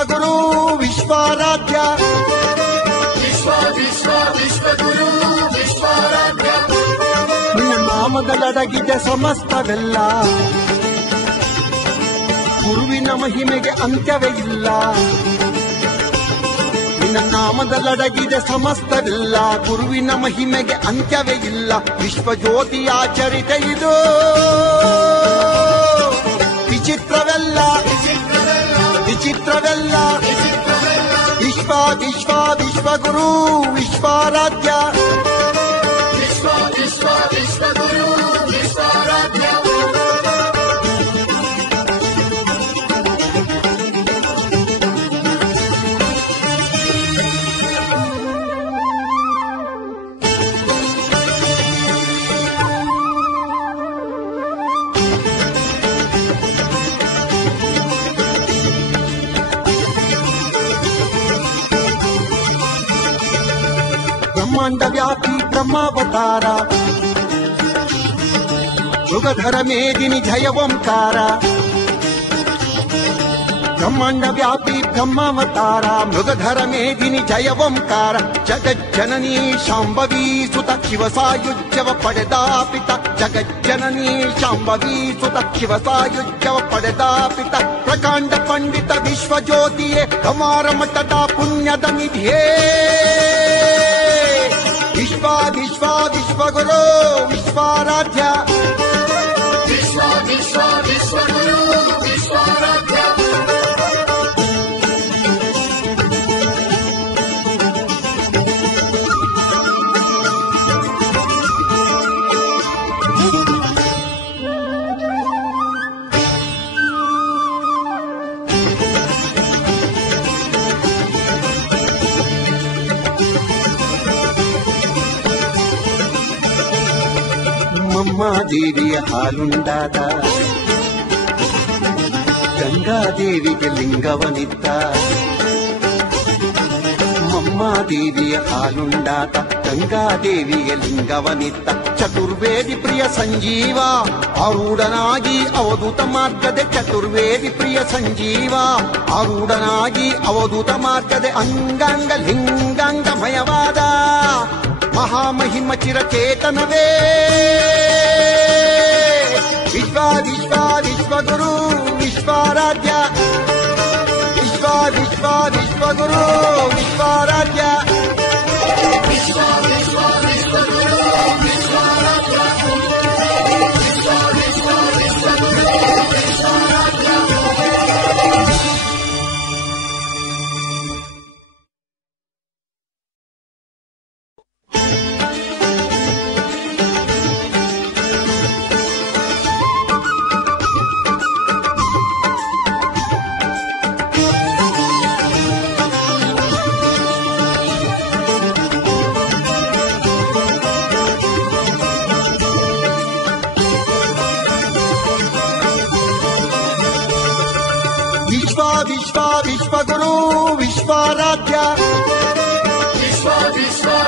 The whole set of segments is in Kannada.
ವಿಶ್ವಗುರು ವಿಶ್ವಾರಾಧ್ಯ ವಿಶ್ವಗುರು ವಿಶ್ವಾರಾಧ್ಯ ನಿನ್ನ ನಾಮದಲ್ಲಡಗಿದೆ ಸಮಸ್ತವೆಲ್ಲ ಗುರುವಿನ ಮಹಿಮೆಗೆ ಅಂತ್ಯವೇ ಇಲ್ಲ ನಿನ್ನ ನಾಮದಲ್ಲಡಗಿದೆ ಸಮಸ್ತವೆಲ್ಲ ಗುರುವಿನ ಮಹಿಮೆಗೆ ಅಂತ್ಯವೇ ಇಲ್ಲ ವಿಶ್ವಜ್ಯೋತಿಯ ಚರಿತೆ ಇದು ವಿಚಿತ್ರವೆಲ್ಲ ವಿಚಿತ್ರವೆಲ್ಲ ವಿಶ್ವಗುರು ವಿಶ್ವಾರಾಧ್ಯ ವಿಶ್ವಗುರು ವಿಶ್ವಾರಾಧ್ಯ ಬ್ರಹ್ಮಾಂಡ ವ್ಯಾಪಿ ಬ್ರಹ್ಮಾವತಾರ ಮೃಗಧರ ಮೇದಿನಿ ಜಯ ಓಂಕಾರ ಬ್ರಹ್ಮಾಂಡ ವ್ಯಾಪಿ ಬ್ರಹ್ಮಾವತಾರ ಮೃಗಧರ ಮೇದಿನಿ ಜಯ ಓಂಕಾರ ಜಗಜ್ಜನನೀ ಶಾಂಭವೀ ಸುತ ಶಿವ ಸಾಯುಜ್ಯವ ಪಡೆದ ಪಿತ ಜಗಜ್ಜನನೀ ಶಾಂಭವೀ ಸುತ ಶಿವ ಸಾಯುಜ್ಯವ ಪಡೆದ ಪಿತ ಪ್ರಕಾಂಡ ಪಂಡಿತ ವಿಶ್ವಜ್ಯೋತಿಯೇ ಕಮಾರ ಮಠದ ಪುಣ್ಯದ ನಿಧಿಯೇ ವಿಶ್ವಗುರು ವಿಶ್ವಾರಾಧ್ಯ ವಿಶ್ವಗುರು ವಿಶ್ವಾರಾಧ್ಯ ದೇವಿಯ ಹಾಲುಂಡಾದ ಗಂಗಾದೇವಿಗೆ ಲಿಂಗವನಿದ್ದ ಮಮ್ಮಾದೇವಿಯ ಹಾಲುಂಡಾದ ಗಂಗಾದೇವಿಗೆ ಲಿಂಗವನಿದ್ದ ಚತುರ್ವೇದಿ ಪ್ರಿಯ ಸಂಜೀವ ಆರೂಢನಾಗಿ ಅವಧೂತ ಮಾರ್ಗದೆ ಚತುರ್ವೇದಿ ಪ್ರಿಯ ಸಂಜೀವ ಆರೂಢನಾಗಿ ಅವಧೂತ ಮಾರ್ಗದೆ ಅಂಗಾಂಗ ಲಿಂಗಾಂಗಮಯವಾದ ಮಹಾಮಹಿಮ ಚಿರಚೇತನವೇ ವಿಶ್ವಗುರು ವಿಶ್ವಾರಾಧ್ಯ ವಿಶ್ವಗುರು ವಿಶ್ವಾರಾಧ್ಯ ವಿಶ್ವಗುರು ವಿಶ್ವಾರಾಧ್ಯ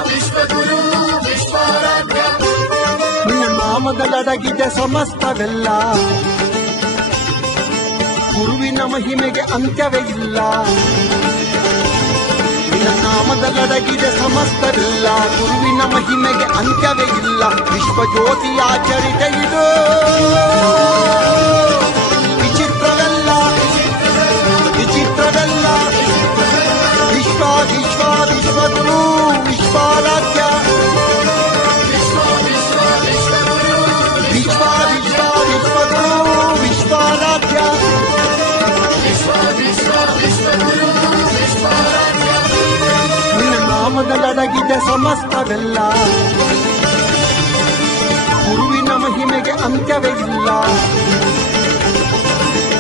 ವಿಶ್ವಗುರು ವಿಶ್ವಾರಾಧ್ಯ ನಿನ್ನ ನಾಮದಲ್ಲಡಗಿದೆ ಸಮಸ್ತವೆಲ್ಲ ಗುರುವಿನ ಮಹಿಮೆಗೆ ಅಂತ್ಯವೇ ಇಲ್ಲ ನಿನ್ನ ನಾಮದಲ್ಲಡಗಿದೆ ಸಮಸ್ತವೆಲ್ಲ ಗುರುವಿನ ಮಹಿಮೆಗೆ ಅಂತ್ಯವೇ ಇಲ್ಲ ವಿಶ್ವಜ್ಯೋತಿಯ ಚರಿತೆ ಇದು ವಿಚಿತ್ರವೆಲ್ಲ ವಿಚಿತ್ರವೆಲ್ಲ ವಿಶ್ವಗುರು ವಿಶ್ವಾರಾಧ್ಯ ವಿಶ್ವಗುರು ವಿಶ್ವಾರಾಧ್ಯ ನಿನ್ನ ನಾಮದಲ್ಲಡಗಿದೆ ಸಮಸ್ತವೆಲ್ಲ ಗುರುವಿನ ಮಹಿಮೆಗೆ ಅಂತ್ಯವೇ ಇಲ್ಲ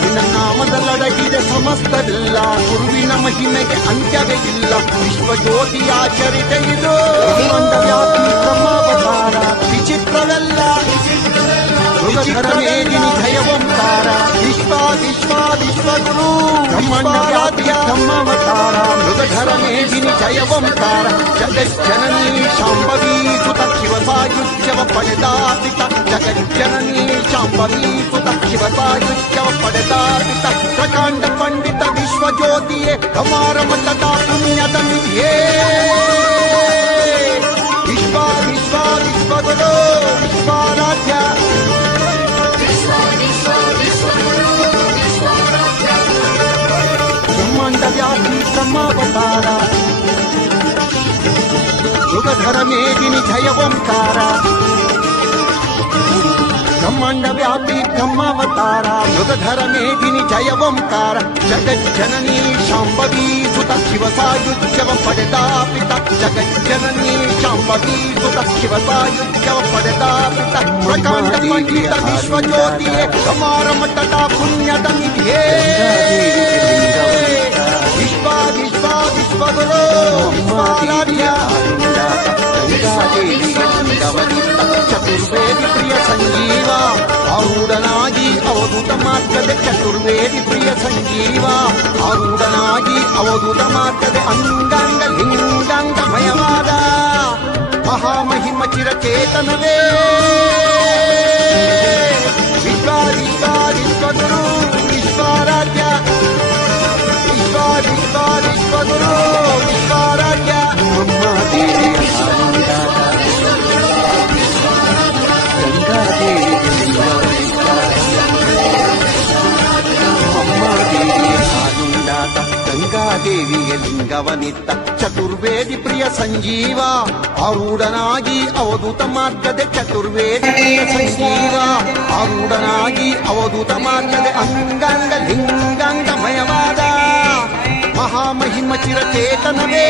ನಿನ್ನ ನಾಮದಲ್ಲಡಗಿದೆ ಸಮಸ್ತವೆಲ್ಲ ಗುರುವಿನ ಮಹಿಮೆಗೆ ಅಂತ್ಯವೇ ಇಲ್ಲ ವಿಶ್ವಜ್ಯೋತಿಯ ಚರಿತೆ ಇದು ವ್ಯಾಪಿ ಬ್ರಹ್ಮಾವತಾರ ವಿಚಿತ್ರವೆಲ್ಲ ಮೃಗಧರ ಮೇದಿನಿ ಜಯ ಓಂಕಾರ ವಿಶ್ವಗುರು ಬ್ರಹ್ಮಾಂಡ ಬ್ರಹ್ಮಾವತಾರ ಮೃಗಧರ ಮೇದಿನಿ ಜಯ ಓಂಕಾರ ಜಗಜ್ಜನನೀ ಶಾಂಭವೀ ಸುತ ಶಿವ ಸಾಯುಜ್ಯವ ಪಡೆದ ಪಿತ ಜಗಜ್ಜನನೀ ಶಾಂಭವೀ ಸುತ ಶಿವ ಸಾಯುಜ್ಯವ ಪಡೆದ ಪಿತ ಪ್ರಕಾಂಡ ಪಂಡಿತ ವಿಶ್ವ ವಿಶ್ವಜ್ಯೋತಿಯೇ ಕಮಾರ ಮಠದ ಪುಣ್ಯದ ನಿಧಿಯೇ ವಿಶ್ವ ವಿಶ್ವ ವಿಶ್ವಗುರು ವಿಶ್ವಾರಾಧ್ಯ ಬ್ರಹ್ಮಾಂಡ ವ್ಯಾಪಿ ಬ್ರಹ್ಮಾವತಾರ ಯುಗಧರ ಮೇದಿನಿ ಜಯ ಓಂಕಾರ ಬ್ರಹ್ಮಾಂಡ ವ್ಯಾಪಿ ಬ್ರಹ್ಮಾವತಾರ ಮೃಗಧರ ಮೇದಿನಿ ಜಯ ಓಂಕಾರ ಜಗಜ್ಜನನಿ ಶಾಂಭವಿ ಸುತ ಶಿವ ಸಾಯುಜ್ಯವ ಪಡೆದ ಪಿತ ಜಗಜ್ಜನನಿ ಶಾಂಭವಿ ಸುತ ಶಿವ ಸಾಯುಜ್ಯವ ಪಡೆದ ಪಿತ ಪ್ರಕಾಂಡ ಪಂಡಿತ ವಿಶ್ವಜ್ಯೋತಿಯೇ ಕಮಾರ ಮಠದ ಪುಣ್ಯದ ನಿಧಿಯೇ ವಿಶ್ವ ವಿಶ್ವ ವಿಶ್ವಗುರು ವಿಶ್ವಾರಾಧ್ಯ ಚತುರ್ವೇದಿ ಪ್ರಿಯ ಸಂಜೀವ ಆರೂಢನಾಗಿ ಅವಧೂತ ಮಾರ್ಗದ ಚತುರ್ವೇದಿ ಪ್ರಿಯ ಸಂಜೀವ ಆರೂಢನಾಗಿ ಅವಧೂತ ಮಾರ್ಗದ ಅಂಗಾಂಗ ಲಿಂಗಾಂಗಮಯವಾದ ಮಹಾಮಹಿಮ ಚಿರಚೇತನವೇ ವಿಶ್ವ ವಿಶ್ವ ವಿಶ್ವಗುರು ವಿಶ್ವಾರಾಧ್ಯ ವಿಶ್ವ ವಿಶ್ವ ವಿಶ್ವಗುರು ವಿಶ್ವಾರಾಧ್ಯ ಗಂಗಾದೇವಿಯ ಲಿಂಗವನಿತ್ತ ಚತುರ್ವೇದಿ ಪ್ರಿಯ ಸಂಜೀವ ಆರೂಢನಾಗಿ ಅವಧೂತ ಮಾರ್ಗದ ಚತುರ್ವೇದಿ ಪ್ರಿಯ ಸಂಜೀವ ಆರೂಢನಾಗಿ ಅವಧೂತ ಮಾರ್ಗದ ಅಂಗಾಂಗ ಲಿಂಗಾಂಗಮಯವಾದ ಮಹಾಮಹಿಮ ಚಿರಚೇತನವೇ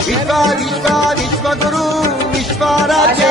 ವಿಶ್ವ ವಿಶ್ವ ವಿಶ್ವಗುರು ವಿಶ್ವಾರಾಧ್ಯ